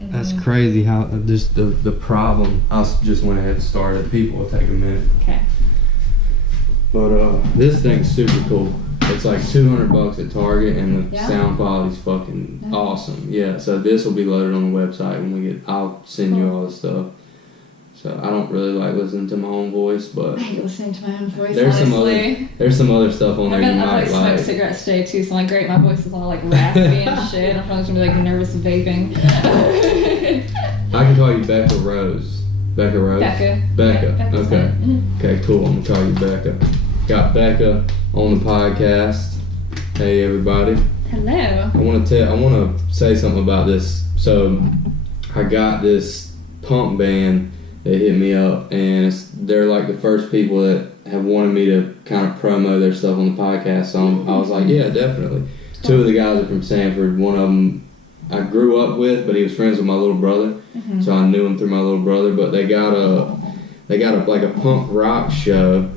That's crazy how just the problem. I just went ahead and started. People will take a minute. Okay. But this thing's super cool. It's like $200 at Target, and the sound quality's fucking awesome. Yeah, so this will be loaded on the website when we get. I'll send you all the stuff. So I don't really like listening to my own voice, but I hate listening to my own voice. There's honestly, some other stuff on there you might like. I smoked cigarettes today too, so I'm like, great, my voice is all like raspy and shit. I'm probably gonna be like nervous vaping. I can call you Becca Rose. Becca Rose. Becca. Yeah, okay. Okay, cool. I'm gonna call you Becca. Got Becca on the podcast. Hey everybody. Hello. I want to say something about this. So I got this pump band that hit me up, and they're like the first people that have wanted me to kind of promo their stuff on the podcast. So I was like, yeah, definitely. Two of the guys are from Sanford. One of them I grew up with, but he was friends with my little brother, so I knew him through my little brother. But they got a like a punk rock show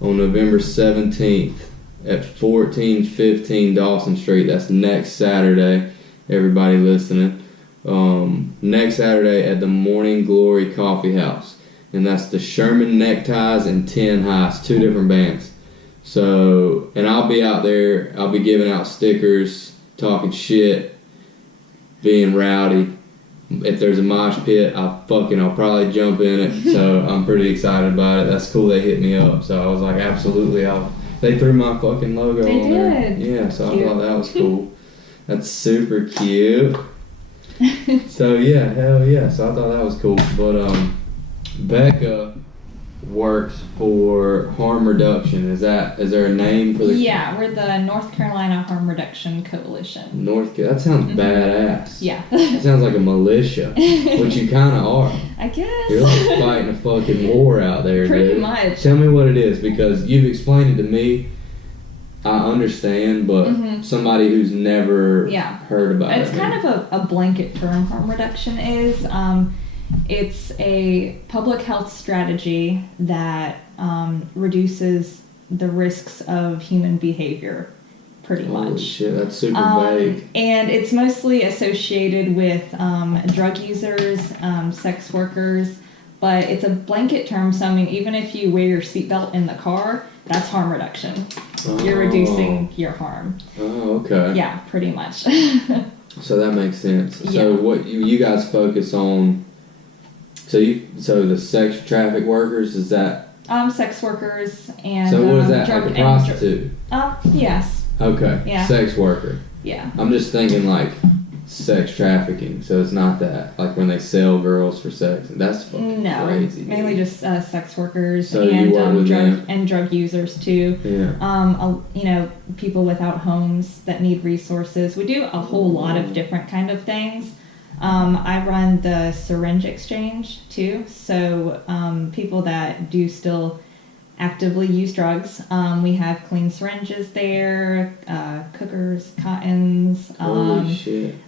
on November 17th at 1415 Dawson Street. That's next Saturday. Everybody listening. Next Saturday at the Morning Glory Coffee House, and that's the Sherman Neckties and Tin Highs, two different bands. So, and I'll be out there. I'll be giving out stickers, talking shit, being rowdy. If there's a mosh pit, I'll probably jump in it. So I'm pretty excited about it. That's cool. They hit me up, so I was like, absolutely. They threw my fucking logo on there. Yeah, so I thought that was cool. That's super cute. So yeah, hell yeah. So I thought that was cool. But Becca works for harm reduction. Is there a name for the? Yeah, we're the North Carolina Harm Reduction Coalition. That sounds badass. Yeah. It sounds like a militia, which you kind of are. I guess. You're like fighting a fucking war out there, Pretty dude. much. Tell me what it is, because you've explained it to me. I understand, but somebody who's never heard about it. It's kind of a blanket term, harm reduction is. It's a public health strategy that reduces the risks of human behavior, pretty much. Holy shit, that's super vague. And it's mostly associated with drug users, sex workers, but it's a blanket term, so I mean, even if you wear your seatbelt in the car, that's harm reduction. You're reducing your harm. Oh, okay. Yeah, pretty much. So that makes sense. So what you guys focus on? So the sex traffic workers, is that? Sex workers and so what is that, like a prostitute? Yes. Okay. Yeah. Sex worker. Yeah. I'm just thinking like sex trafficking, so it's not that, like when they sell girls for sex. That's fucking crazy. Mainly just sex workers so and drug users too. Yeah. People without homes that need resources. We do a whole lot of different kind of things. I run the syringe exchange too, so people that do still actively use drugs. We have clean syringes there, cookers, cottons,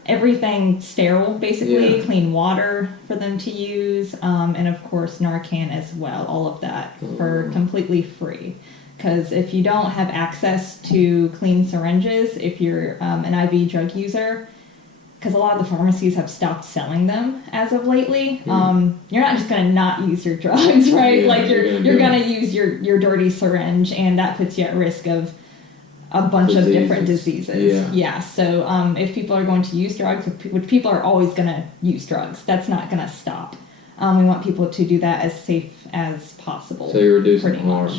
everything sterile, basically, clean water for them to use, and of course Narcan as well, all of that for completely free. Because if you don't have access to clean syringes, if you're an IV drug user, because a lot of the pharmacies have stopped selling them as of lately. You're not just going to not use your drugs, right? Like you're going to use your dirty syringe, and that puts you at risk of a bunch of different diseases. Yeah. So if people are going to use drugs, which people are always going to use drugs, that's not going to stop. We want people to do that as safe as possible. So you're reducing harm.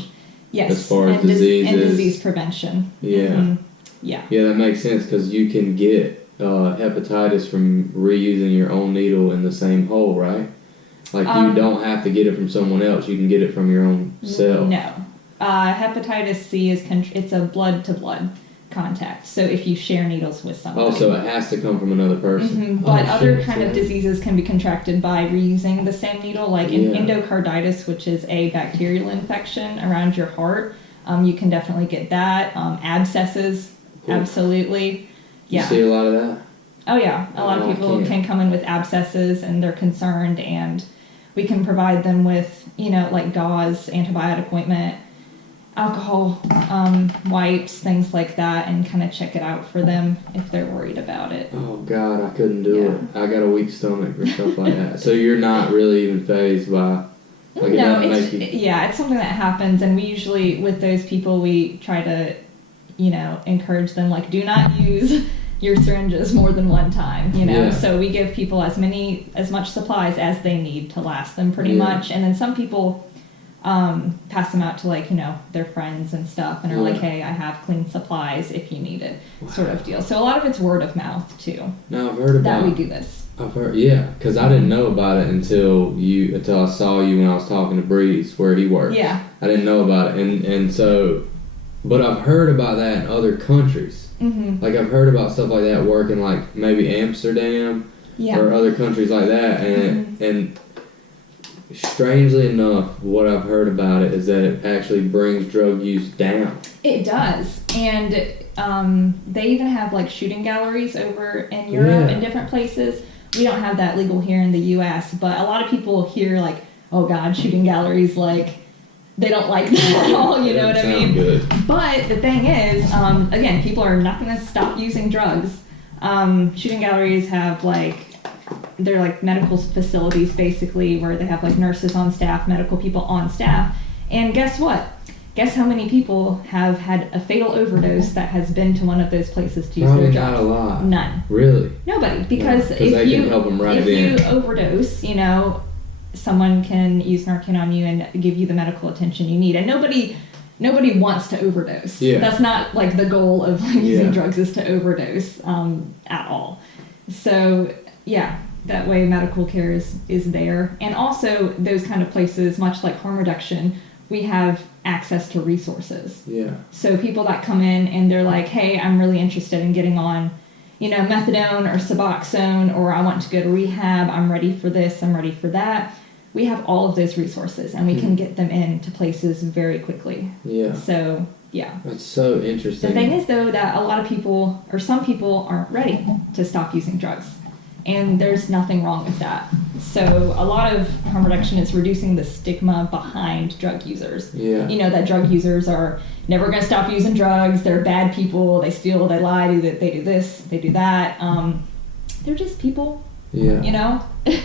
Yes. As far as diseases. And disease prevention. Yeah. Yeah. Yeah, that makes sense, because you can get hepatitis from reusing your own needle in the same hole, right? Like you don't have to get it from someone else; you can get it from your own cell. No, hepatitis C it's a blood to blood contact. So if you share needles with somebody, so it has to come from another person. But other kind of diseases can be contracted by reusing the same needle, like endocarditis, which is a bacterial infection around your heart. You can definitely get that. Abscesses, absolutely. You see a lot of that? Oh, yeah. A lot of people can come in with abscesses, and they're concerned, and we can provide them with, like gauze, antibiotic ointment, alcohol wipes, things like that, and kind of check it out for them if they're worried about it. Oh God, I couldn't do it. I got a weak stomach for stuff like that. So you're not really even fazed by. Like, no, it's something that happens, and we usually, with those people, we try to, encourage them, like, do not use your syringes more than one time, So we give people as much supplies as they need to last them pretty much, and then some people pass them out to, like, their friends and stuff, and are like, hey, I have clean supplies if you need it, sort of deal. So a lot of it's word of mouth too. Now I've heard about that we do this. I've heard, because I didn't know about it until I saw you when I was talking to Breeze where he works. Yeah. I didn't know about it, and so, but I've heard about that in other countries. Mm-hmm. Like I've heard about stuff like that working, like maybe Amsterdam or other countries like that, and strangely enough, what I've heard about it is that it actually brings drug use down. It does, and they even have like shooting galleries over in Europe and different places. We don't have that legal here in the U.S., but a lot of people hear like, oh God, shooting galleries, like they don't like that at all, you know what I mean? Good. But the thing is, again, people are not going to stop using drugs. Shooting galleries have they're like medical facilities basically where they have like nurses on staff, medical people on staff. And guess what? Guess how many people have had a fatal overdose that has been to one of those places to use their drugs? Probably not a lot. None. Really? Nobody. Because they can help them right if then. you overdose, someone can use Narcan on you and give you the medical attention you need. And nobody wants to overdose. Yeah. That's not like the goal of using drugs is to overdose at all. So yeah, that way medical care is there. And also those kind of places, much like harm reduction, we have access to resources. Yeah. So people that come in and they're like, hey, I'm really interested in getting on, methadone or Suboxone, or I want to go to rehab, I'm ready for this, I'm ready for that. We have all of those resources, and we can get them into places very quickly. Yeah. So, yeah. That's so interesting. The thing is, though, that a lot of people, or some people, aren't ready to stop using drugs. And there's nothing wrong with that. So a lot of harm reduction is reducing the stigma behind drug users. Yeah. That drug users are never going to stop using drugs. They're bad people. They steal, they lie, they do this, they do that. They're just people. Yeah.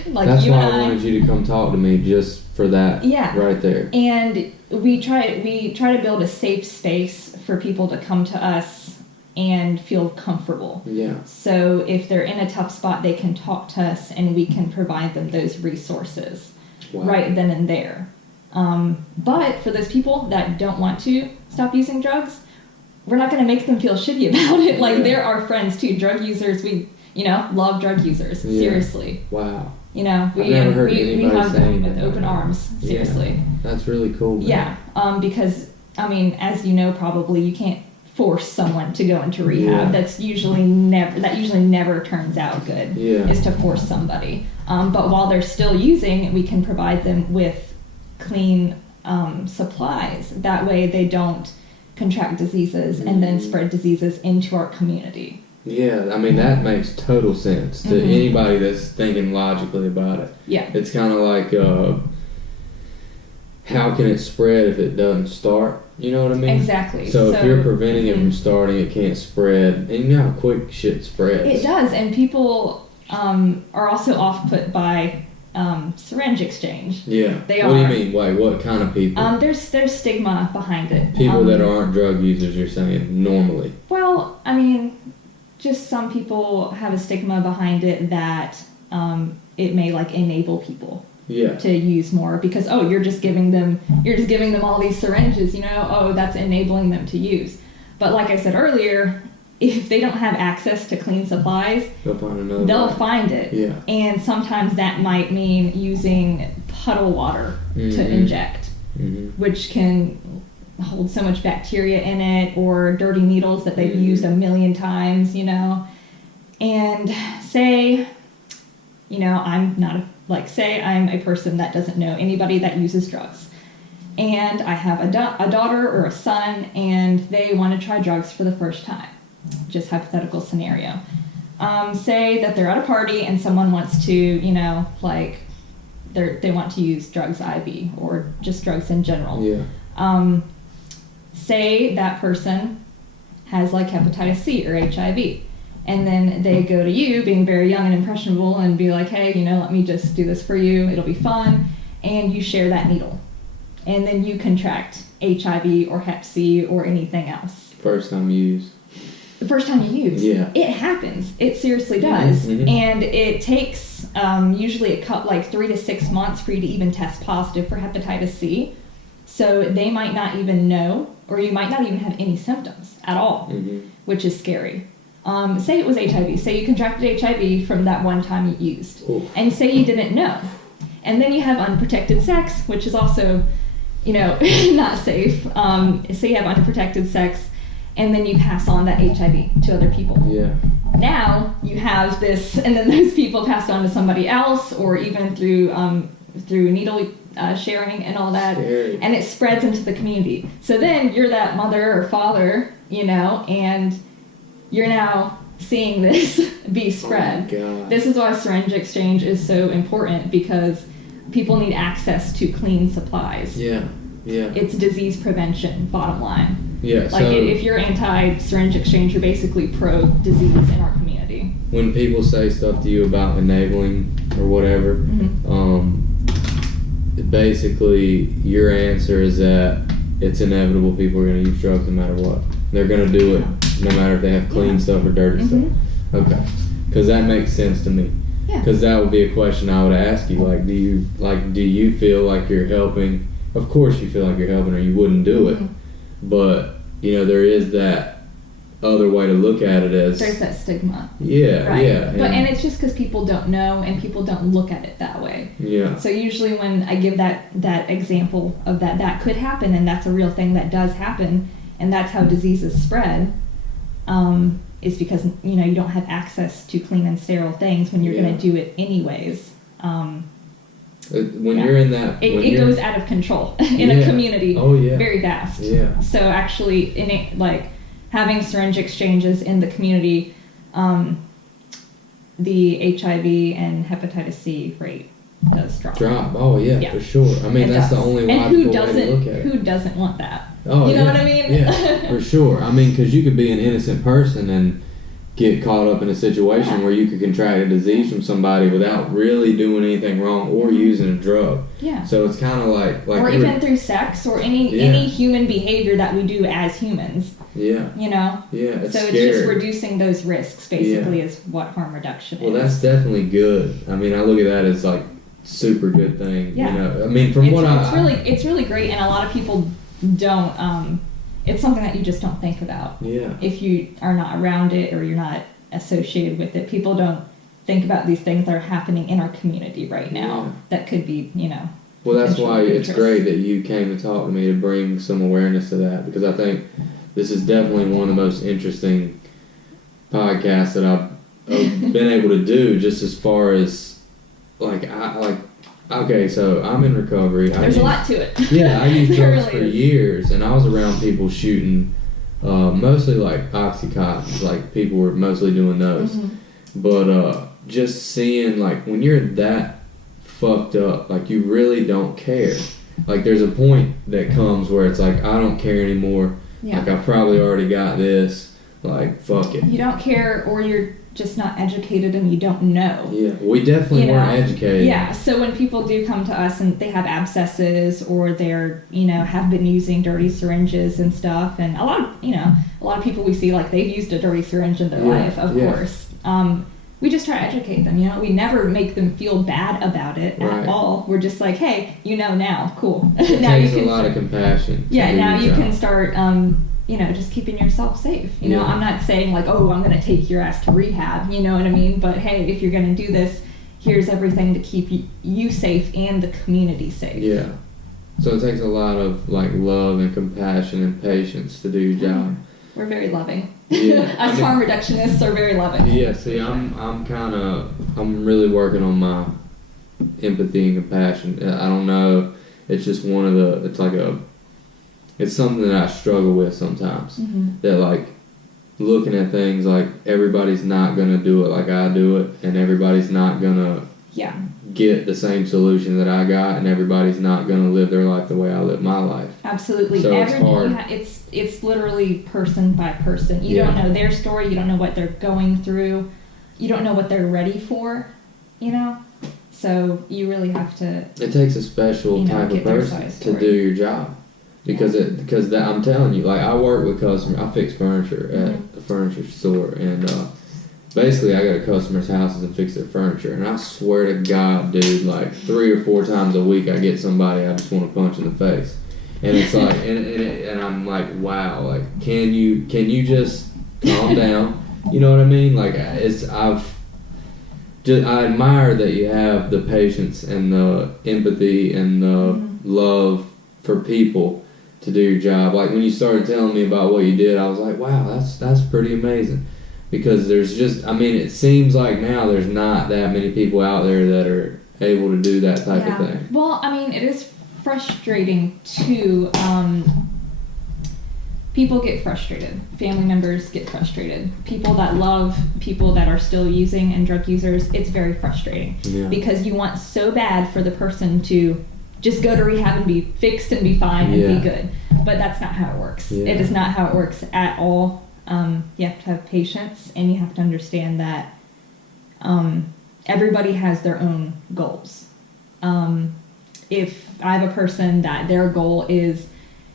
Like that's you why and I wanted you to come talk to me, just for that. Yeah. Right there. And we try to build a safe space for people to come to us and feel comfortable. Yeah. So if they're in a tough spot, they can talk to us and we can provide them those resources right then and there. But for those people that don't want to stop using drugs, we're not going to make them feel shitty about it. Like they're our friends too. Drug users, we love drug users. Yeah. Seriously. Wow. We I've never heard anybody hug them saying with open arms. Seriously. Yeah. That's really cool. Man. Yeah. Because as you know, probably you can't force someone to go into rehab. Yeah. That usually never turns out good. Yeah. Is to force somebody. But while they're still using, we can provide them with clean supplies. That way they don't contract diseases and then spread diseases into our community. Yeah, that makes total sense to anybody that's thinking logically about it. Yeah. It's kind of like, how can it spread if it doesn't start? You know what I mean? Exactly. So if you're preventing it from starting, it can't spread. And you know how quick shit spreads. It does, and people are also off-put by syringe exchange. Yeah. What do you mean? Like, what kind of people? There's stigma behind it. People that aren't drug users, you're saying, normally? Well, just some people have a stigma behind it that it may enable people to use more because you're just giving them all these syringes, that's enabling them to use. But like I said earlier, if they don't have access to clean supplies, they'll find it. Yeah. And sometimes that might mean using puddle water to inject, which can hold so much bacteria in it, or dirty needles that they've used a million times, and say I'm a person that doesn't know anybody that uses drugs, and I have a daughter or a son, and they want to try drugs for the first time. Just hypothetical scenario. Say that they're at a party and someone wants to, they want to use drugs IV or just drugs in general. Yeah. say that person has like hepatitis C or HIV, and then they go to you, being very young and impressionable, and be like, hey, let me just do this for you, it'll be fun, and you share that needle, and then you contract HIV or Hep C or anything else. First time you use. The first time you use. Yeah. It happens. It seriously does. Mm-hmm. And it takes usually like 3 to 6 months for you to even test positive for hepatitis C. So they might not even know, or you might not even have any symptoms at all, which is scary. Say it was HIV. Say you contracted HIV from that one time you used. Ooh. And say you didn't know. And then you have unprotected sex, which is also, not safe. Say you have unprotected sex, and then you pass on that HIV to other people. Yeah. Now you have this, and then those people pass on to somebody else, or even through needle sharing and all that. Scary. And it spreads into the community. So then you're that mother or father, and you're now seeing this be spread. Oh my God. This is why syringe exchange is so important, because people need access to clean supplies. Yeah. It's disease prevention, bottom line. Yeah. Like, if you're anti-syringe exchange, you're basically pro-disease in our community. When people say stuff to you about enabling or whatever, basically your answer is that it's inevitable people are going to use drugs no matter what. They're going to do it no matter if they have clean stuff or dirty stuff. Okay. Because that makes sense to me. Yeah. Because that would be a question I would ask you. Like, do you feel like you're helping? Of course you feel like you're helping, or you wouldn't do it. But there is that other way to look at it as there's that stigma. Yeah, right? yeah. And it's just because people don't know and people don't look at it that way. Yeah. So usually when I give that example of that could happen, and that's a real thing that does happen, and that's how diseases spread, is because you don't have access to clean and sterile things when you're going to do it anyways. When you're in that, it goes out of control in a community. Oh yeah. Very fast. Yeah. So actually, having syringe exchanges in the community, the HIV and hepatitis C rate does drop. Oh yeah, for sure. I mean, that's the only logical way to look at it. Who doesn't want that? Oh, you know what I mean? Yeah, for sure. I mean, because you could be an innocent person and get caught up in a situation where you could contract a disease from somebody without really doing anything wrong or using a drug. Yeah. So it's kind of like or even through sex or any human behavior that we do as humans. Yeah. Yeah, it's so scary. It's just reducing those risks, basically, is what harm reduction is. Well, that's definitely good. I mean, I look at that as like super good thing. Yeah. I mean, it's really great, and a lot of people don't. It's something that you just don't think about. Yeah. If you are not around it or you're not associated with it, people don't think about these things that are happening in our community right now that could be, Well, that's why it's great that you came to talk to me to bring some awareness to that, because I think this is definitely one of the most interesting podcasts that I've been able to do, just as far as okay, so I'm in recovery. There's a lot to it. Yeah, I used drugs really for years, and I was around people shooting, mostly like Oxycontins, like people were mostly doing those. But just seeing, like, when you're that fucked up, like, you really don't care. Like, there's a point that comes where it's like, I don't care anymore. Yeah. Like, I probably already got this. Like, fuck it. You don't care, or you're just not educated and you don't know. Yeah, we definitely weren't educated. Yeah, so when people do come to us and they have abscesses or they're, have been using dirty syringes and stuff, and a lot of people we see, like, they've used a dirty syringe in their life, of course. We just try to educate them, We never make them feel bad about it at all. We're just like, hey, now, cool. It now takes you can a lot of compassion. Yeah, now you can start just keeping yourself safe. I'm not saying like, oh, I'm going to take your ass to rehab, you know what I mean? But hey, if you're going to do this, here's everything to keep you safe and the community safe. Yeah. So it takes a lot of like love and compassion and patience to do your job. We're very loving. Yeah. Us harm reductionists are very loving. Yeah, see, I'm really working on my empathy and compassion. I don't know. It's just it's something that I struggle with sometimes. That, like, looking at things like everybody's not going to do it like I do it, and everybody's not going to get the same solution that I got, and everybody's not going to live their life the way I live my life. Absolutely. So it's hard. it's literally person by person. You don't know their story. You don't know what they're going through. You don't know what they're ready for, you know? So you really have to... It takes a special type of person to do your job. Because I'm telling you, like, I work with customers. I fix furniture at a furniture store. And basically, I go to customers' houses and fix their furniture. And I swear to God, dude, like 3 or 4 times a week, I get somebody I just want to punch in the face. And it's like, and I'm like, wow, like, can you just calm down? You know what I mean? Like, I admire that you have the patience and the empathy and the love for people to do your job. Like, when you started telling me about what you did, I was like, wow, that's pretty amazing. Because there's just, I mean, it seems like now there's not that many people out there that are able to do that type of thing. Well, I mean, it is frustrating too. People get frustrated. Family members get frustrated. People that love people that are still using and drug users, it's very frustrating. Because you want so bad for the person to just go to rehab and be fixed and be fine and be good. But that's not how it works. It is not how it works at all. You have to have patience, and you have to understand that everybody has their own goals. If I have a person that their goal is,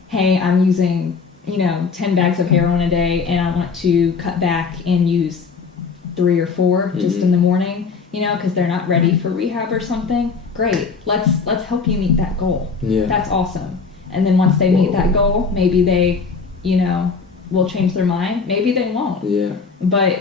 hey, I'm using 10 bags of heroin a day, and I want to cut back and use 3 or 4 just in the morning, because they're not ready for rehab or something. Great, let's help you meet that goal. That's awesome. And then once they meet that goal, maybe they, will change their mind. Maybe they won't. But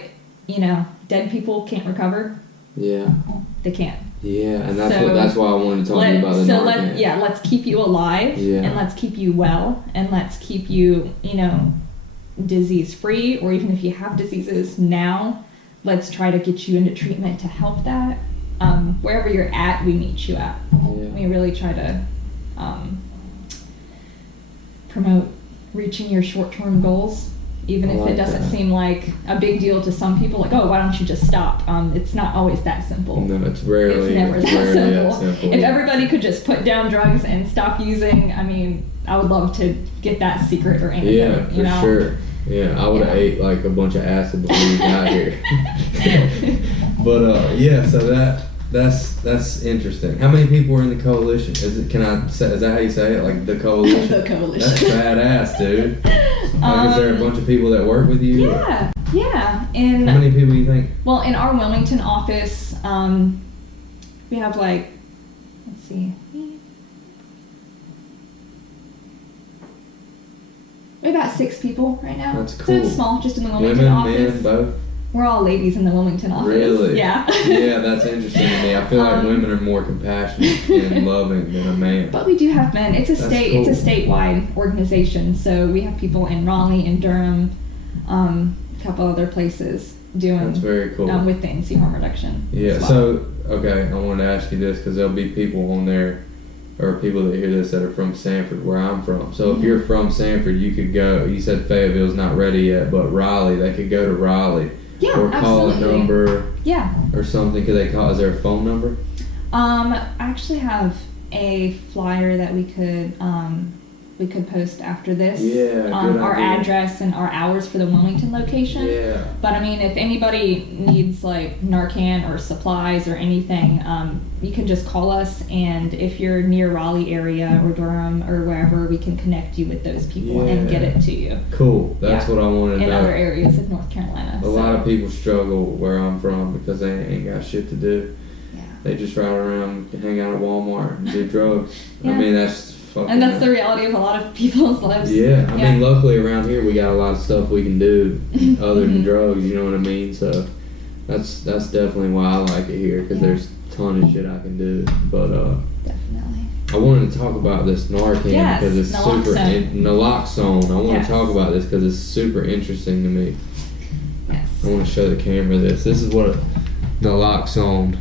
dead people can't recover. They can't. And that's why I wanted to talk to you about the Narcan. Let's keep you alive, and let's keep you well, and let's keep you, disease free, or even if you have diseases now, let's try to get you into treatment to help that. Wherever you're at, we meet you at. We really try to promote reaching your short-term goals, even if it doesn't seem like a big deal to some people, like, oh, why don't you just stop? It's not always that simple. No, it's never that simple. If everybody could just put down drugs and stop using, I mean, I would love to get that secret or antidote. For sure. I would have ate like a bunch of acid before we got here. But so that's interesting. How many people are in the coalition? Is that how you say it? Like the coalition? The coalition. That's badass, dude. Like, is there a bunch of people that work with you? Yeah. And how many people do you think? Well, in our Wilmington office, we have let's see. We have about 6 people right now. That's cool. So it's small, just in the Wilmington office. Women, men, both? We're all ladies in the Wilmington office. Really? Yeah. That's interesting to me. I feel like women are more compassionate and loving than a man. But we do have men. It's a Cool. It's a statewide organization. So we have people in Raleigh and Durham, a couple other places doing. That's very cool. With the NC harm reduction. Yeah. Well. So I wanted to ask you this because there'll be people on there, or people that hear this that are from Sanford, where I'm from. So if you're from Sanford, you could go. You said Fayetteville's not ready yet, but Raleigh, they could go to Raleigh. Yeah, or call absolutely. a number. Yeah. Or something. Could they call? Is there a phone number? I actually have a flyer that we could post after this. Yeah. Our address and our hours for the Wilmington location. Yeah. But I mean, if anybody needs like Narcan or supplies or anything, you can just call us, and if you're near Raleigh area or Durham or wherever, we can connect you with those people and get it to you. Cool. That's what I wanted to know. In other areas of North Carolina. A lot of people struggle where I'm from because they ain't got shit to do. Yeah. They just ride around, hang out at Walmart, and do drugs. I mean, that's fucking... And that's the reality of a lot of people's lives. Yeah. I mean, luckily around here we got a lot of stuff we can do other than drugs, you know what I mean? So that's definitely why I like it here, because there's a ton of shit I can do. But definitely. I wanted to talk about this Narcan because it's naloxone. I want to talk about this because it's super interesting to me. Yes. I want to show the camera this. This is what naloxone.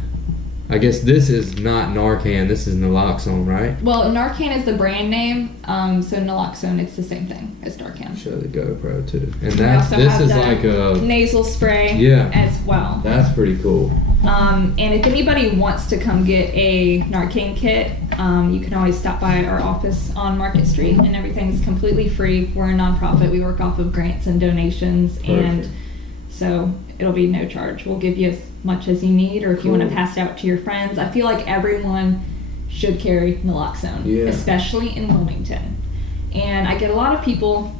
I guess this is not Narcan. This is naloxone, right? Well, Narcan is the brand name. So naloxone, it's the same thing as Narcan. Show the GoPro too. And this is like a nasal spray. Yeah. As well. That's pretty cool. And if anybody wants to come get a Narcan kit, you can always stop by our office on Market Street, and everything's completely free. We're a nonprofit. We work off of grants and donations, and so it'll be no charge. We'll give you as much as you need, or if you want to pass it out to your friends. I feel like everyone should carry naloxone, especially in Wilmington. And I get a lot of people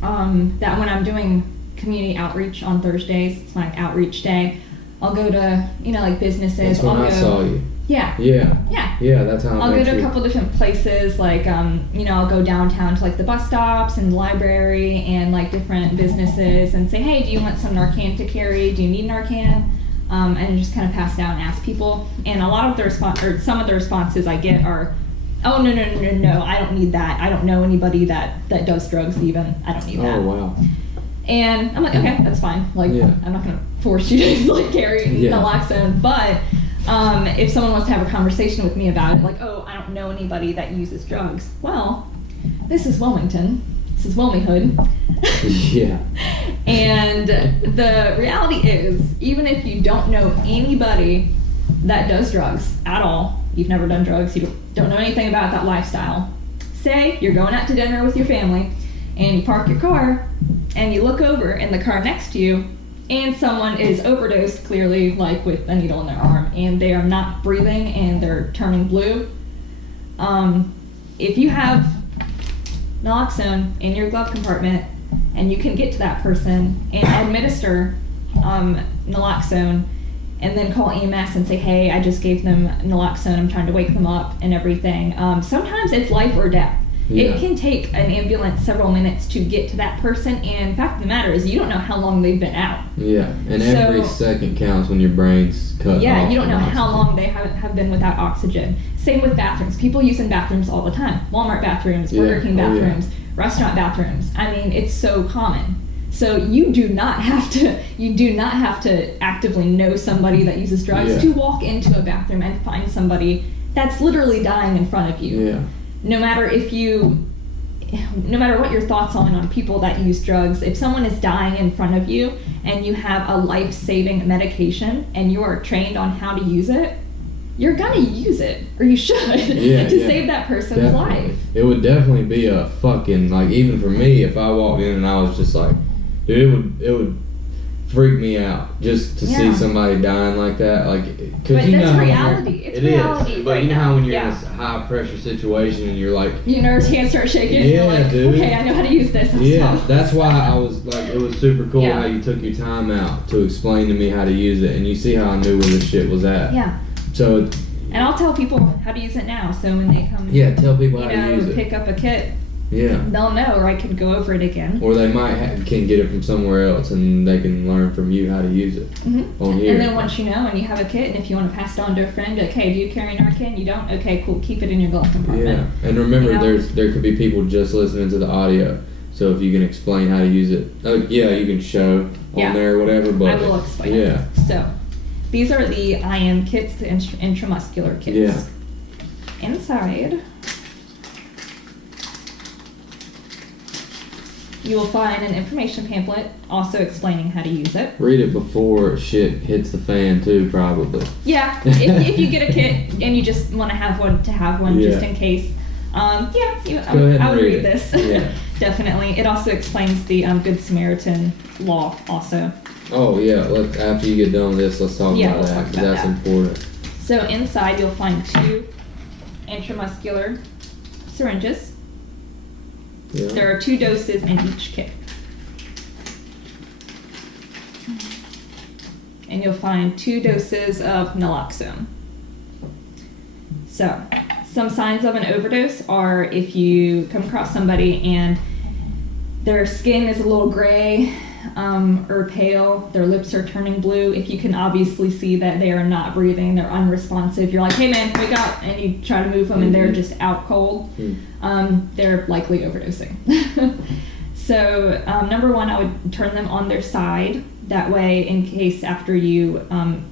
that when I'm doing community outreach on Thursdays, it's my outreach day, I'll go to, like businesses. That's when I saw you. Yeah. Yeah, that's how I'll go to a couple different places, like, I'll go downtown to like the bus stops and the library and like different businesses and say, hey, do you want some Narcan to carry? Do you need Narcan? And just kind of pass it out and ask people. And a lot of the some of the responses I get are, oh, no, I don't need that. I don't know anybody that does drugs even. I don't need that. Oh, wow. And I'm like, okay, that's fine. Like, I'm not going to force you to like carry naloxone. But if someone wants to have a conversation with me about it, like, oh, I don't know anybody that uses drugs. Well, this is Wilmington. This is Wilminghood. Yeah. And the reality is, even if you don't know anybody that does drugs at all, you've never done drugs, you don't know anything about that lifestyle, say you're going out to dinner with your family and you park your car and you look over in the car next to you and someone is overdosed, clearly, like with a needle in their arm, and they are not breathing and they're turning blue. If you have naloxone in your glove compartment and you can get to that person and administer naloxone and then call EMS and say, hey, I just gave them naloxone, I'm trying to wake them up and everything. Sometimes it's life or death. It can take an ambulance several minutes to get to that person, and the fact of the matter is you don't know how long they've been out. Yeah, and every second counts when your brain's cut off. Yeah, you don't know how long they have been without oxygen. Same with bathrooms. People use in bathrooms all the time. Walmart bathrooms, Burger King bathrooms, restaurant bathrooms. I mean, it's so common. So you do not have to actively know somebody that uses drugs to walk into a bathroom and find somebody that's literally dying in front of you. Yeah. No matter what your thoughts on people that use drugs, if someone is dying in front of you and you have a life-saving medication and you are trained on how to use it, you're gonna use it, or you should, to save that person's life. It would definitely be a fucking, like, even for me, if I walked in and I was just like, dude, it would freak me out just to see somebody dying like that. Like, cause but you that's know reality. It's reality. But you know how when you're in a high pressure situation and you're like, your nerves can't start shaking. And you're like, dude. Okay, I know how to use this. That's why I was like, it was super cool how you took your time out to explain to me how to use it, and you see how I knew where this shit was at. Yeah. So. And I'll tell people how to use it now, so when they come, tell people how to use it. Pick up a kit. Yeah. They'll know, or I can go over it again. Or they might can get it from somewhere else, and they can learn from you how to use it on here. And then once you know, and you have a kit, and if you want to pass it on to a friend, like, hey, do you carry Narcan? You don't? Okay, cool. Keep it in your glove compartment. Yeah. And remember, there could be people just listening to the audio. So if you can explain how to use it, you can show on there or whatever. But I will explain. Yeah. So these are the IM kits, the intramuscular kits. Yeah. Inside, you will find an information pamphlet also explaining how to use it. Read it before shit hits the fan too, probably. Yeah, if you get a kit and you just want to have one just in case. I would read this. Yeah. Definitely. It also explains the Good Samaritan law also. Oh yeah, after you get done with this, let's talk about that, because that's important. So inside you'll find 2 intramuscular syringes. Yeah. There are 2 doses in each kit. And you'll find 2 doses of naloxone. So, some signs of an overdose are if you come across somebody and their skin is a little gray or pale, their lips are turning blue. If you can obviously see that they are not breathing, they're unresponsive, you're like, hey man, wake up, and you try to move them and they're just out cold, they're likely overdosing. So number 1, I would turn them on their side. That way, in case after you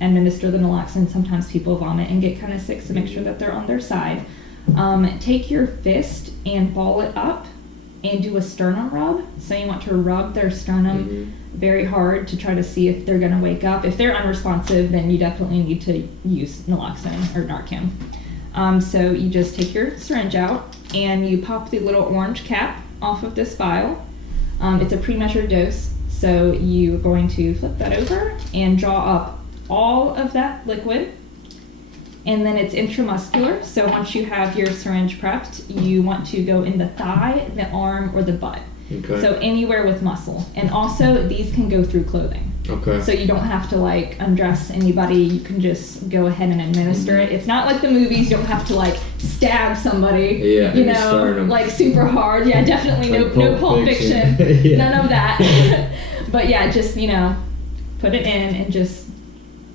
administer the naloxone, sometimes people vomit and get kind of sick, so make sure that they're on their side. Take your fist and ball it up and do a sternum rub. So you want to rub their sternum very hard to try to see if they're going to wake up. If they're unresponsive, then you definitely need to use naloxone or Narcan. So you just take your syringe out and you pop the little orange cap off of this vial. It's a pre-measured dose, so you're going to flip that over and draw up all of that liquid. And then it's intramuscular, so once you have your syringe prepped, you want to go in the thigh, the arm, or the butt. Okay. So anywhere with muscle. And also, these can go through clothing. Okay. So you don't have to like undress anybody, you can just go ahead and administer it. It's not like the movies, you don't have to like stab somebody, you know, like super hard. Yeah, definitely like no Pulp Fiction. Yeah. None of that. But yeah, just, you know, put it in and just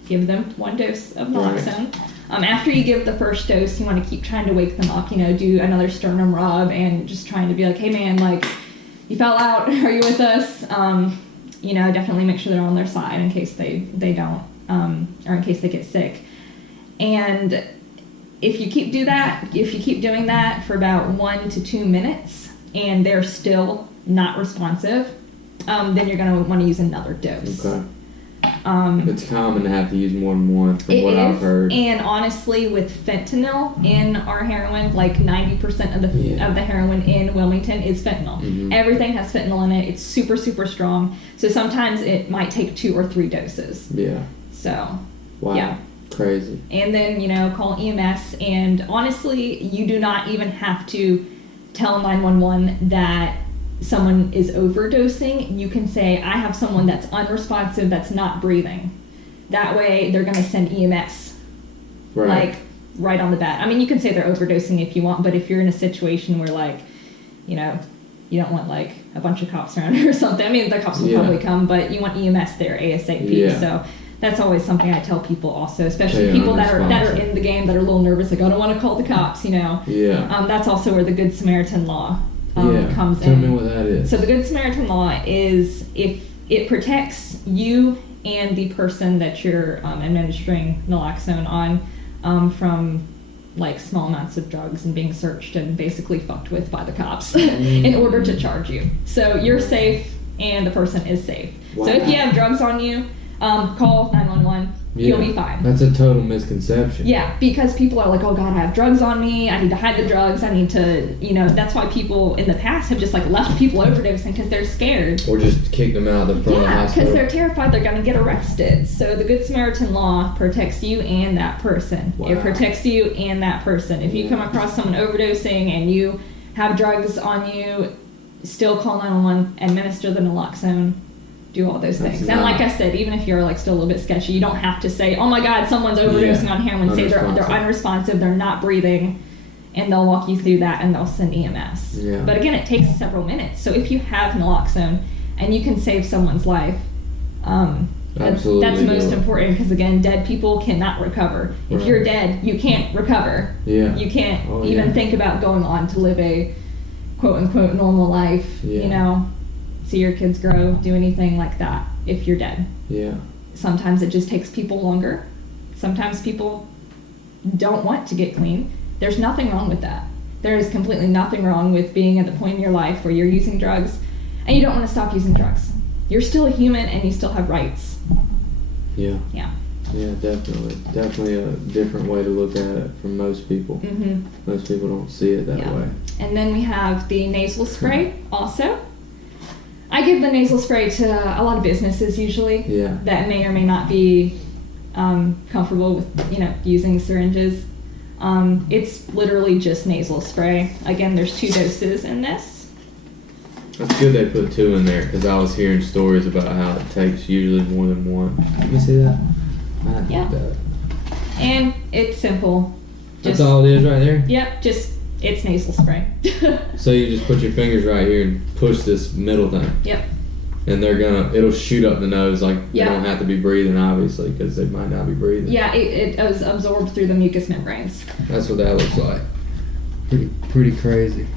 give them 1 dose of naloxone. Right. After you give the first dose, you want to keep trying to wake them up, you know, do another sternum rub and just trying to be like, hey man, like, you fell out, are you with us? You know, definitely make sure they're on their side in case they don't, or in case they get sick. And if you keep doing that for about 1 to 2 minutes and they're still not responsive, then you're going to want to use another dose. Okay. It's common to have to use more than one from what I've heard. And honestly, with fentanyl in our heroin, like 90% of the heroin in Wilmington is fentanyl. Mm-hmm. Everything has fentanyl in it. It's super, super strong. So sometimes it might take 2 or 3 doses. Yeah. So, wow. Yeah. Crazy. And then, you know, call EMS. And honestly, you do not even have to tell 911 that someone is overdosing. You can say, I have someone that's unresponsive, that's not breathing. That way they're going to send EMS like right on the bat. I mean, you can say they're overdosing if you want, but if you're in a situation where, like, you know, you don't want like a bunch of cops around or something, I mean, the cops will probably come, but you want EMS there ASAP. Yeah. So that's always something I tell people also, especially people that are in the game that are a little nervous, like, I don't want to call the cops, you know. Yeah. That's also where the Good Samaritan law comes in. Tell me what that is. So the Good Samaritan law is if it protects you and the person that you're administering naloxone on from like small amounts of drugs and being searched and basically fucked with by the cops in order to charge you. So you're safe and the person is safe. Wow. So if you have drugs on you, call 911. You'll be fine. That's a total misconception. Yeah, because people are like, oh God, I have drugs on me. I need to hide the drugs. I need to, you know, that's why people in the past have just like left people overdosing because they're scared. Or just kicked them out of the front of the hospital. Yeah, because they're terrified they're going to get arrested. So the Good Samaritan law protects you and that person. Wow. It protects you and that person. If you come across someone overdosing and you have drugs on you, still call 911, administer the naloxone, do all those things. And like I said, even if you're like still a little bit sketchy, you don't have to say, oh my God, someone's overdosing on heroin. Say they're unresponsive, they're not breathing, and they'll walk you through that and they'll send EMS. Yeah. But again, it takes several minutes. So if you have naloxone and you can save someone's life, that's most important, because again, dead people cannot recover. If you're dead, you can't recover. Yeah. You can't even think about going on to live a quote unquote normal life, you know. See your kids grow, do anything like that if you're dead. Yeah. Sometimes it just takes people longer. Sometimes people don't want to get clean. There's nothing wrong with that. There is completely nothing wrong with being at the point in your life where you're using drugs and you don't want to stop using drugs. You're still a human and you still have rights. Yeah. Yeah. Yeah, definitely. Definitely a different way to look at it from most people. Mm-hmm. Most people don't see it that way. And then we have the nasal spray also. I give the nasal spray to a lot of businesses usually that may or may not be comfortable with, you know, using syringes. It's literally just nasal spray. Again, there's 2 doses in this. That's good they put 2 in there, because I was hearing stories about how it takes usually more than 1. Let me see that. Yeah. And it's simple. That's all it is right there? Yep, it's nasal spray. So you just put your fingers right here and push this middle thing. Yep. And it'll shoot up the nose, like they don't have to be breathing, obviously, because they might not be breathing. Yeah, it is absorbed through the mucous membranes. That's what that looks like. Pretty crazy.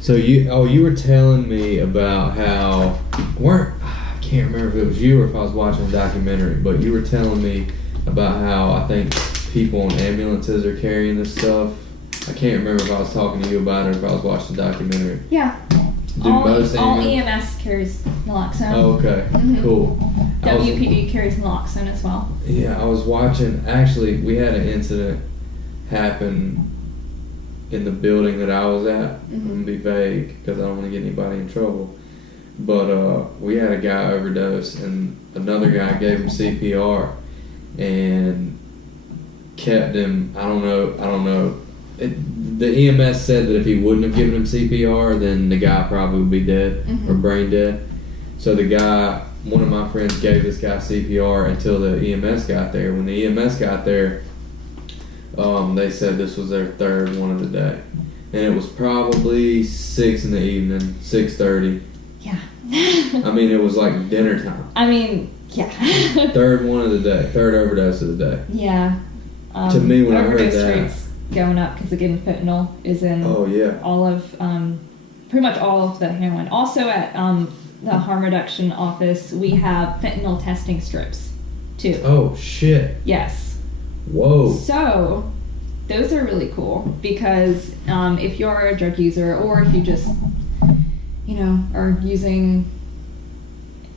So you were telling me about how I can't remember if it was you or if I was watching a documentary, but you were telling me about how I think people on ambulances are carrying this stuff. I can't remember if I was talking to you about it or if I was watching the documentary. Yeah. Do most all ambulance? EMS carries naloxone. Oh, okay, cool. WPD carries naloxone as well. Yeah, I was watching. Actually, we had an incident happen in the building that I was at. I'm gonna be vague because I don't want to get anybody in trouble. But we had a guy overdose, and another guy gave him CPR and kept him. I don't know. The EMS said that if he wouldn't have given him CPR, then the guy probably would be dead or brain dead. So the guy, one of my friends, gave this guy CPR until the EMS got there. When the EMS got there, they said this was their third one of the day, and it was probably 6 in the evening, 6:30. Yeah. I mean, it was like dinner time. I mean, yeah. Third one of the day, third overdose of the day. Yeah. To me, when I heard overdose that, rates going up because again, fentanyl is in all of pretty much all of the heroin. Also at the harm reduction office, we have fentanyl testing strips too. Oh shit. Yes. Whoa. So those are really cool because if you're a drug user or if you just are using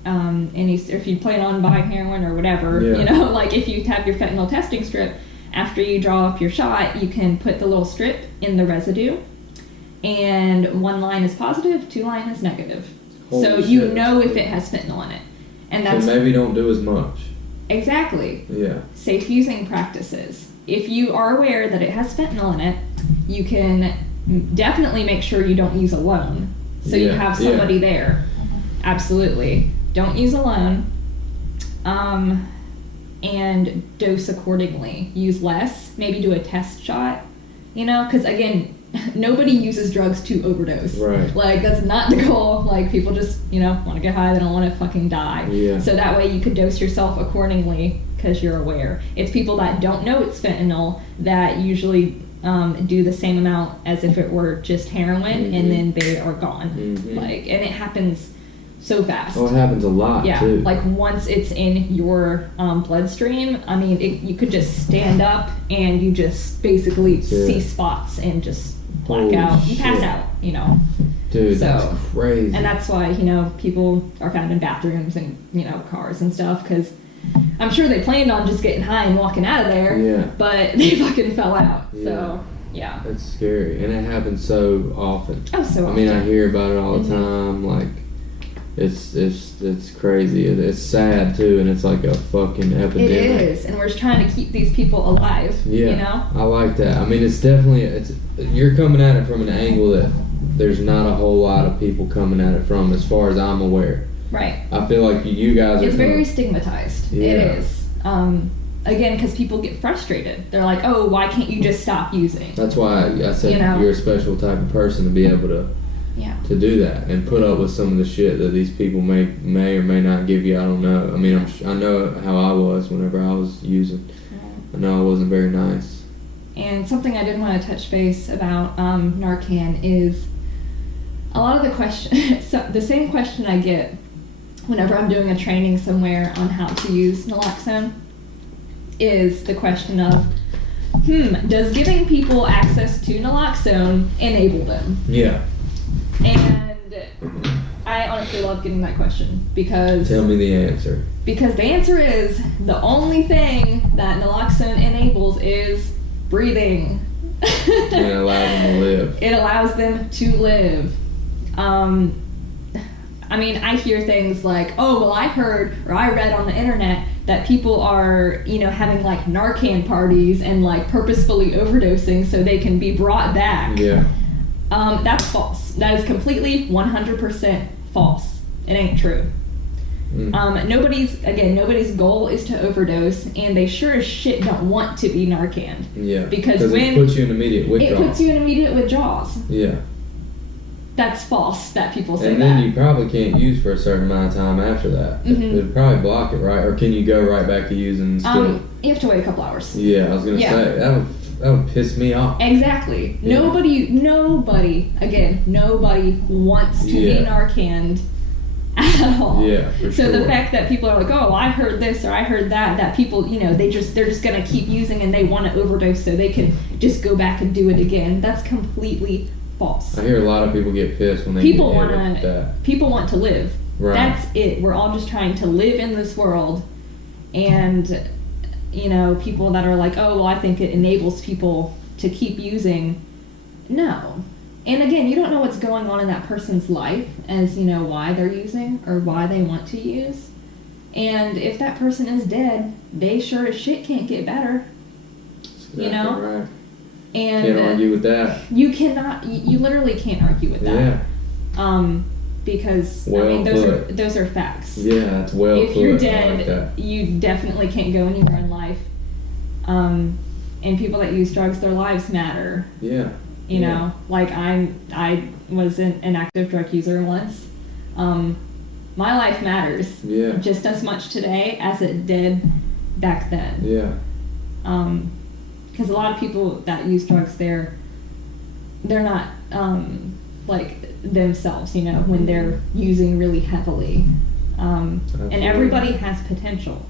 if you plan on buying heroin or whatever, like if you have your fentanyl testing strip, after you draw up your shot, you can put the little strip in the residue, and one line is positive, 2 line is negative. So you know if it has fentanyl in it. And that's so maybe don't do as much. Exactly. Yeah. Safe using practices. If you are aware that it has fentanyl in it, you can definitely make sure you don't use alone. So you have somebody there. Absolutely. Don't use alone. And dose accordingly. Use less. Maybe do a test shot. Because again, nobody uses drugs to overdose. Right. Like, that's not the goal. Like, people just, want to get high. They don't want to fucking die. Yeah. So that way you could dose yourself accordingly because you're aware. It's people that don't know it's fentanyl that usually do the same amount as if it were just heroin, and then they are gone. And it happens so fast. Oh, it happens a lot, too. Like, once it's in your bloodstream, I mean, you could just stand up and you just basically see spots and just black out. You pass out, Dude, that's crazy. And that's why, people are found in bathrooms and, cars and stuff, because I'm sure they planned on just getting high and walking out of there, but they fucking fell out. So, yeah. That's scary. And it happens so often. Oh, so often. I mean, I hear about it all the time. Like, it's crazy. It's sad, too, and it's like a fucking epidemic. It is, and we're just trying to keep these people alive, I like that. I mean, it's definitely, you're coming at it from an angle that there's not a whole lot of people coming at it from, as far as I'm aware. Right. I feel like you guys are... It's very stigmatized. Yeah. It is. Again, because people get frustrated. They're like, oh, why can't you just stop using? That's why I said you're a special type of person to be able to do that and put up with some of the shit that these people may or may not give you. I don't know. I mean, I know how I was whenever I was using. I know I wasn't very nice. And something I did want to touch base about Narcan is a lot of the same question I get whenever I'm doing a training somewhere on how to use naloxone is the question of, does giving people access to naloxone enable them? Yeah. And I honestly love getting that question because... Tell me the answer. Because the answer is the only thing that naloxone enables is breathing. And it allows them to live. It allows them to live. I mean, I hear things like, oh, well, I heard or I read on the internet that people are, having like Narcan parties and like purposefully overdosing so they can be brought back. Yeah. That's false. That is completely 100% false. It ain't true. Nobody's goal is to overdose, and they sure as shit don't want to be Narcan. Yeah. Because it puts you in immediate withdrawal. It puts you in immediate withdrawals. Yeah. That's false that people say that. And then you probably can't use for a certain amount of time after that. It'd probably block it, right? Or can you go right back to using still? You have to wait a couple hours. Yeah, I was going to say, that would piss me off. Exactly. Yeah. Nobody wants to be Narcaned at all. Yeah, for so sure. The fact that people are like, oh, I heard this or I heard that people, they're just going to keep using and they want to overdose so they can just go back and do it again. That's completely false. I hear a lot of people get pissed when they People get hit with that. People want to live. Right. That's it. We're all just trying to live in this world, and people that are like, oh well, I think it enables people to keep using. No. And again, you don't know what's going on in that person's life as why they're using or why they want to use. And if that person is dead, they sure as shit can't get better. Exactly right. And can't argue with that. You cannot. You literally can't argue with that. Yeah. Because well those are facts. Yeah, it's well if put. You're dead, like you definitely can't go anywhere in life. And people that use drugs, their lives matter. Yeah. You know, like I was an active drug user once. My life matters. Yeah. Just as much today as it did back then. Yeah. Because a lot of people that use drugs, they're not like themselves, when they're using really heavily. And everybody has potential.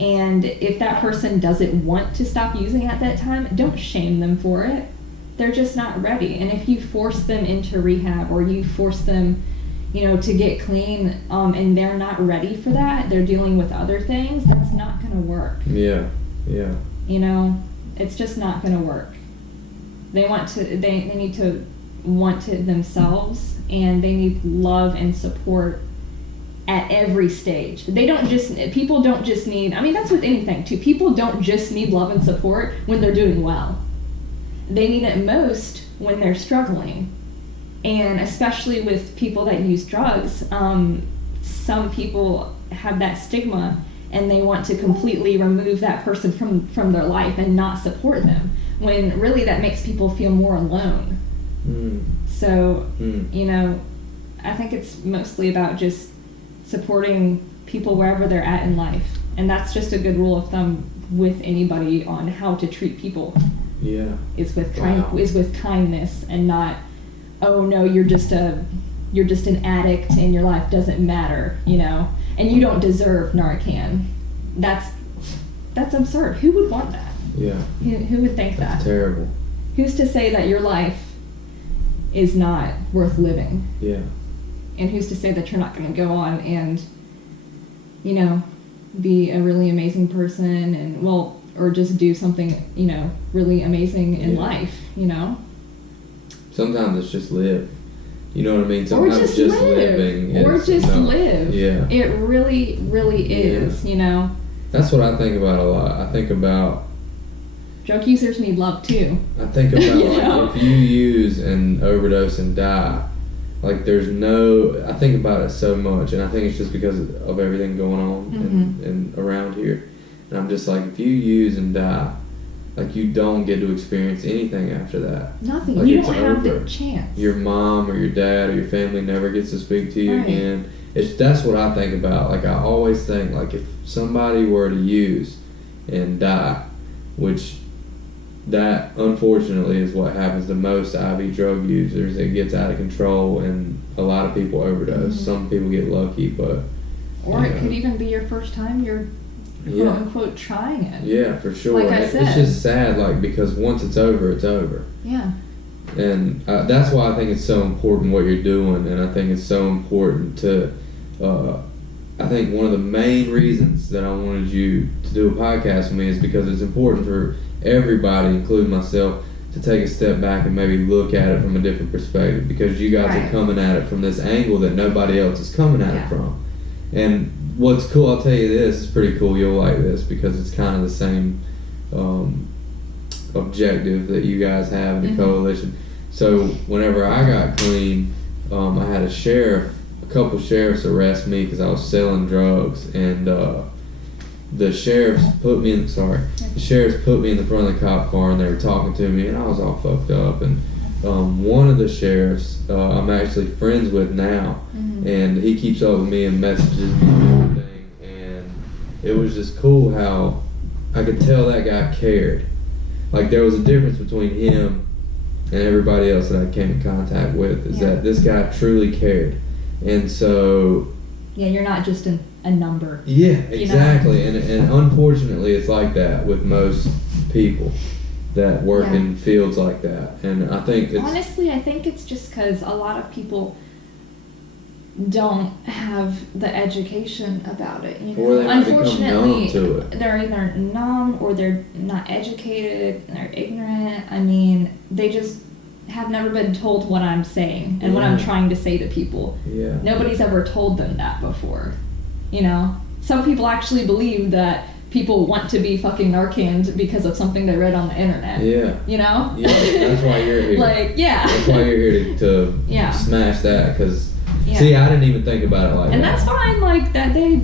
And if that person doesn't want to stop using at that time, don't shame them for it. They're just not ready. And if you force them into rehab or you force them, to get clean, and they're not ready for that, they're dealing with other things, that's not going to work. Yeah. Yeah. It's just not going to work. They need to want it themselves, and they need love and support at every stage. People don't just need, that's with anything too. People don't just need love and support when they're doing well. They need it most when they're struggling. And especially with people that use drugs, some people have that stigma and they want to completely remove that person from their life and not support them, when really that makes people feel more alone. So, I think it's mostly about just supporting people wherever they're at in life. And that's just a good rule of thumb with anybody on how to treat people. Yeah. Is with kindness, and not, oh no, you're just an addict and your life doesn't matter, and you don't deserve Narcan. That's absurd. Who would want that? Yeah. Who would think That's that? terrible. Who's to say that your life is not worth living? Yeah. And who's to say that you're not going to go on and, be a really amazing person and, or just do something, really amazing in life, Sometimes it's just live. You know what I mean? Sometimes or just living. Live. Yeah. It really, really is, That's what I think about a lot. I think about... drug users need love too. I think about if you use and overdose and die, there's no... I think about it so much, and I think it's just because of everything going on and around here. And I'm just like, if you use and die, you don't get to experience anything after that. Nothing. You don't have the chance. Your mom or your dad or your family never gets to speak to you again. That's what I think about. I always think, if somebody were to use and die, which that unfortunately is what happens to most IV drug users. It gets out of control and a lot of people overdose. Some people get lucky, but... Or it could even be your first time you're quote unquote trying it. Yeah, for sure. Like I said. It's just sad, because once it's over, it's over. Yeah. And that's why I think it's so important what you're doing, and I think it's so important to... I think one of the main reasons that I wanted you to do a podcast with me is because it's important for everybody, including myself, to take a step back and maybe look at it from a different perspective, because you guys are coming at it from this angle that nobody else is coming at it from. And what's cool, I'll tell you this, it's pretty cool, you'll like this, because it's kind of the same objective that you guys have in the coalition. So whenever I got clean, I had a couple sheriffs arrest me because I was selling drugs, and the sheriffs put me in the front of the cop car, and they were talking to me, and I was all fucked up. And one of the sheriffs I'm actually friends with now, and he keeps up with me and messages me and everything. And it was just cool how I could tell that guy cared. There was a difference between him and everybody else that I came in contact with, is that this guy truly cared. And so... Yeah, you're not just a number. Yeah, exactly. And unfortunately, it's like that with most people. that work Yeah. in fields like that. And I think it's... Honestly, I think it's just because a lot of people don't have the education about it. You know? Or they might become Unfortunately, numb to it. they're either numb or they're not educated, they're ignorant. I mean, they just have never been told what I'm saying and what I'm Yeah. trying to say to people. Yeah. Nobody's ever told them that before. You know? Some people actually believe that people want to be fucking Narcaned because of something they read on the internet. Yeah. You know? Yeah, that's why you're here. Like, yeah. That's why you're here to Yeah. smash that, because... Yeah. See, I didn't even think about it like And that. that's fine, like, that they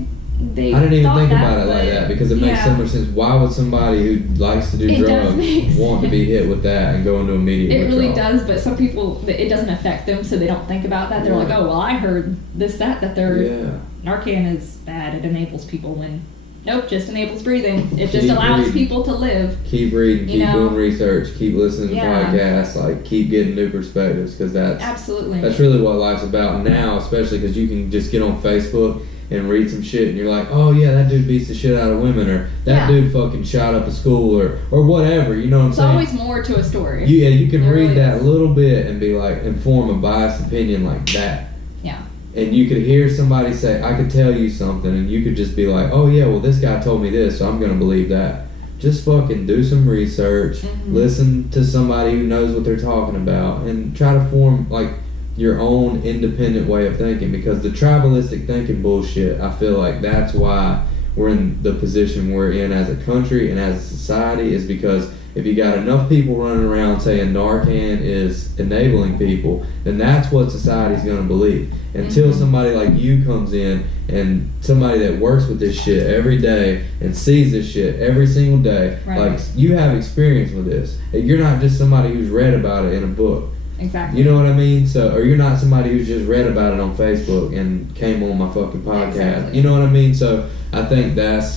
I didn't even thought think that, about it like but that, because it makes so yeah. much sense. Why would somebody who likes to do It does drugs make want to be hit with that and go into immediate It withdrawal? really does, but some people, it doesn't affect them, so they don't think about that. They're like, Right. oh, well, I heard this, that their Yeah. Narcan is bad. It enables people when... Nope, just enables breathing. It just Keep allows reading. people to live. Keep reading, You keep know? doing research, keep listening to Yeah. podcasts, like keep getting new perspectives, because Absolutely. that's really what life's about now, especially because you can just get on Facebook and read some shit and you're like, oh yeah, that dude beats the shit out of women, or that Yeah. dude fucking shot up a school, or whatever, you know what I'm It's saying? always more to a story. Yeah, you can There read really that is. little bit and be like, and form a biased opinion like that. Yeah. And you could hear somebody say, I could tell you something, and you could just be like, oh yeah, well this guy told me this, so I'm gonna believe that. Just fucking do some research, Mhm. listen to somebody who knows what they're talking about, and try to form like your own independent way of thinking, because the tribalistic thinking bullshit, I feel like that's why we're in the position we're in as a country and as a society, is because if you got enough people running around saying Narcan is enabling people, then that's what society's going to believe. Until Mhm. somebody like you comes in, and somebody that works with this shit every day and sees this shit every single day, Right. like you have experience with this. You're not just somebody who's read about it in a book. Exactly. You know what I mean? So, or you're not somebody who's just read about it on Facebook and came on my fucking podcast. Exactly. You know what I mean? So, I think that's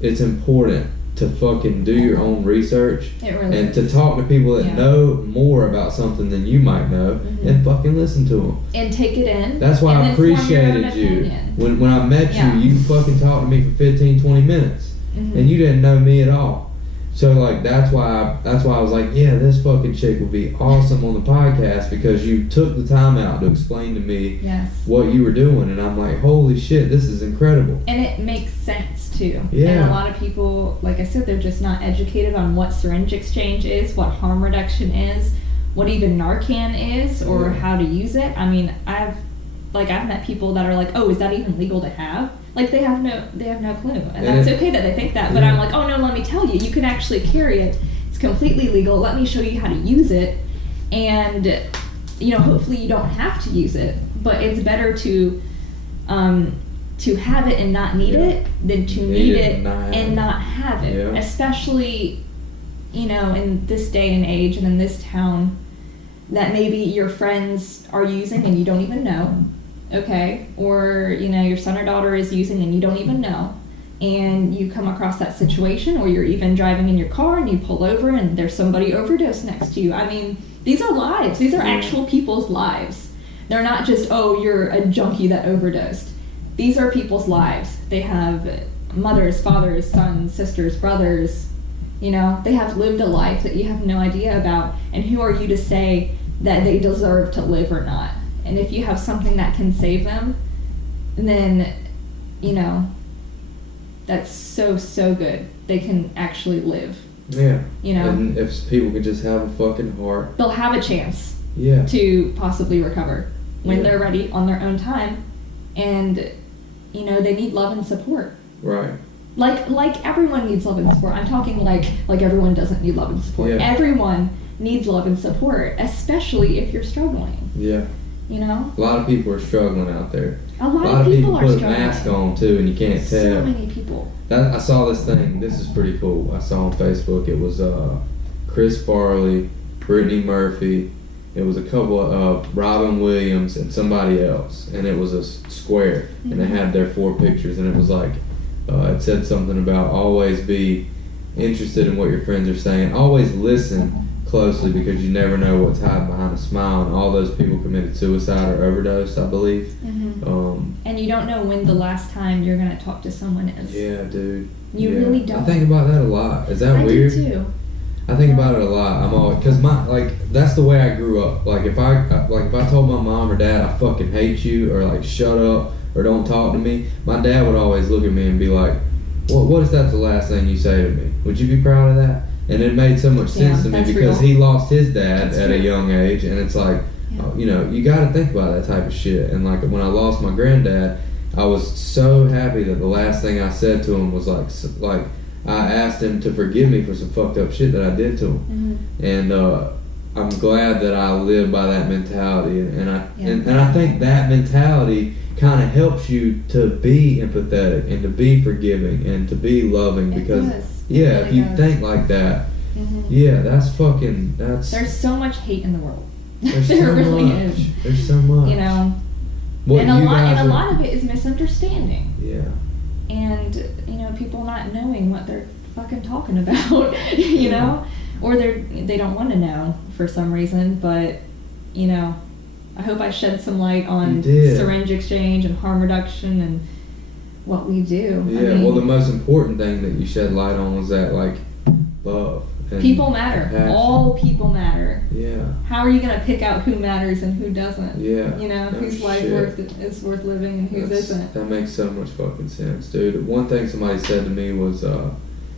it's important to fucking do your own research It really and is. to talk to people that Yeah. know more about something than you might know, Mhm. and fucking listen to them. And take it in. That's why and I then form your own appreciated you. opinion. When I met Yeah. you fucking talked to me for 15, 20 minutes. Mhm. And you didn't know me at all. So like that's why I was like, yeah, this fucking chick would be awesome on the podcast, because you took the time out to explain to me Yes. what you were doing, and I'm like, holy shit, this is incredible. And it makes sense too. Yeah. And a lot of people, like I said, they're just not educated on what syringe exchange is, what harm reduction is, what even Narcan is, or Yeah. how to use it. I mean, I've met people that are like, oh, is that even legal to have? Like they have no clue, and And that's it- okay that they think that. But yeah. I'm like, oh no, let me tell you, you can actually carry it. It's completely legal. Let me show you how to use it, and hopefully you don't have to use it. But it's better to have it and not need Yeah. it than to Need need it it and not have and it. not have it. Yeah. Especially, in this day and age and in this town, that maybe your friends are using and you don't even know, okay? Or, your son or daughter is using and you don't even know. And you come across that situation, or you're even driving in your car and you pull over and there's somebody overdosed next to you. I mean, these are lives. These are Yeah. actual people's lives. They're not just, oh, you're a junkie that overdosed. These are people's lives. They have mothers, fathers, sons, sisters, brothers. They have lived a life that you have no idea about. And who are you to say that they deserve to live or not? And if you have something that can save them, then, that's so good. They can actually live. Yeah. know? And if people could just have a fucking heart. They'll have a chance Yeah. to possibly recover when Yeah. they're ready on their own time. And, they need love and support. Right. Like everyone needs love and support. I'm talking like everyone doesn't need love and support. Yeah. Everyone needs love and support, especially if you're struggling. Yeah. A lot of people are struggling out there. A lot of people are put a struggling. mask on too, and you can't So tell. many people. I saw this thing. This is pretty cool. I saw on Facebook. It was Chris Farley, Brittany Murphy. It was a couple of Robin Williams and somebody else, and it was a square, and they had their 4 pictures, and it was like it said something about always be interested in what your friends are saying, always listen closely, because you never know what's hiding behind a smile. And all those people committed suicide or overdosed, I believe. And you don't know when the last time you're going to talk to someone is. Yeah, dude. You Yeah. really don't. I think about that a lot. Is that I weird? do too. I think about it a lot. I'm always, cause that's the way I grew up. Like if I told my mom or dad I fucking hate you, or like shut up or don't talk to me, my dad would always look at me and be like, what if that's the last thing you say to me? Would you be proud of that? And it made so much sense to me because he lost his dad at a young age, and it's like, you know, you got to think about that type of shit. And like when I lost my granddad, I was so happy that the last thing I said to him was like I asked him to forgive me for some fucked up shit that I did to him. And I'm glad that I live by that mentality, and I think that mentality kind of helps you to be empathetic and to be forgiving and to be loving, because if you think like that, that's there's so much hate in the world. There's there so really much. is. There's so much. You know, and a lot of it is misunderstanding. Yeah. And you know, people not knowing what they're fucking talking about. You know, or they don't want to know for some reason. But you know, I hope I shed some light on syringe exchange and harm reduction and what we do. Yeah. I mean, Well, the most important thing that you shed light on was that like love. People matter. Passion. All people matter. Yeah. How are you gonna pick out who matters and who doesn't? Yeah. You know, whose life is worth living and whose isn't. That makes so much fucking sense, dude. One thing somebody said to me was,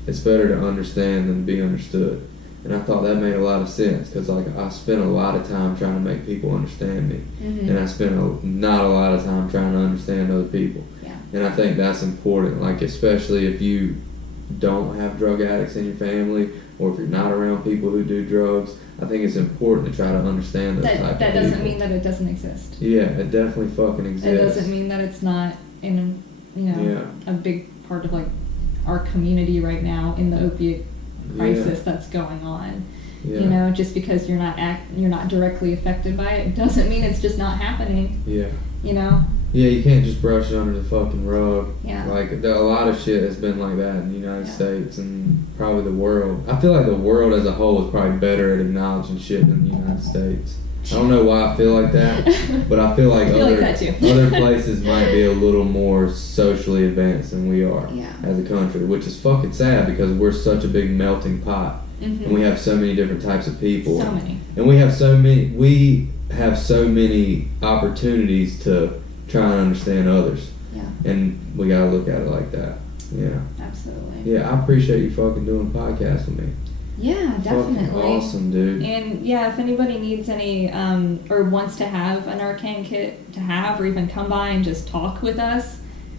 it's better to understand than be understood. And I thought that made a lot of sense, because like I spent a lot of time trying to make people understand me, and I spent not a lot of time trying to understand other people. Yeah. And I think that's important, like especially if you don't have drug addicts in your family, or if you're not around people who do drugs. I think it's important to try to understand those type of people. That doesn't mean that it doesn't exist. Yeah, it definitely fucking exists. It doesn't mean that it's not in a big part of like our community right now in the opiate crisis that's going on. Yeah. You know, just because you're not directly affected by it doesn't mean it's just not happening. Yeah. You know. Yeah, you can't just brush it under the fucking rug. Yeah. Like a lot of shit has been like that in the United States and probably the world. I feel like the world as a whole is probably better at acknowledging shit than the United States. I don't know why I feel like that, but I feel like other places might be a little more socially advanced than we are as a country, which is fucking sad because we're such a big melting pot, and we have so many different types of people. So many. And we have so many opportunities to try and understand others. Yeah. And we gotta look at it like that. Yeah. Absolutely. Yeah, I appreciate you fucking doing a podcast with me. Yeah, definitely. Fucking awesome, dude. And yeah, if anybody needs any or wants to have a Narcan kit to have, or even come by and just talk with us,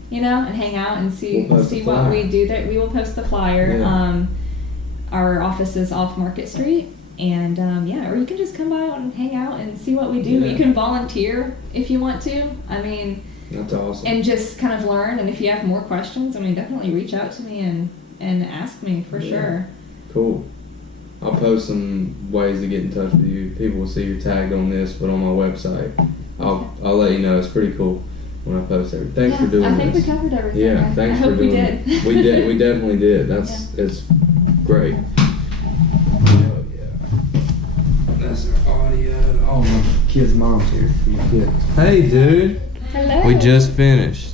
you know, and hang out and see what we do there, we will post the flyer. Yeah. Our office is off Market Street. And or you can just come by and hang out and see what we do. Yeah. You can volunteer if you want to. I mean, that's awesome. And just kind of learn. And if you have more questions, I mean, definitely reach out to me and ask me for sure. Cool. I'll post some ways to get in touch with you. People will see you're tagged on this, but on my website, I'll let you know. It's pretty cool when I post everything. Thanks for doing this. I think we covered everything. Yeah, thanks for doing it. We did. We definitely did. It's great. That's our audio. Oh, my kid's mom's here. My kid. Hey, dude. Hello. We just finished.